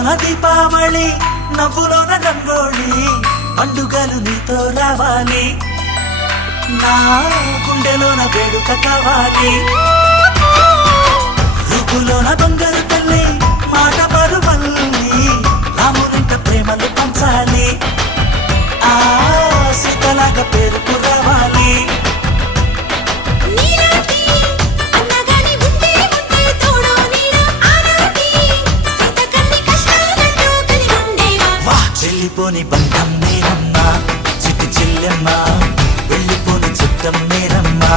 నవ్వులోన దీపావళి నవ్వులోన రంగోళి పండుగలు నీతో రావాలి నా గుండెలోన వేడుక కావాలి రూపులోన బంగారు తల్లి మాట పరువల్లి రామునింట ప్రేమలు పంచాలి ఆ సీతలాగా పేరుకు రావాలి వెళ్ళిపోని బంధం నేరమ్మా చిట్టి చెల్లెమ్మా వెళ్ళిపోని చిత్తం నేరమ్మా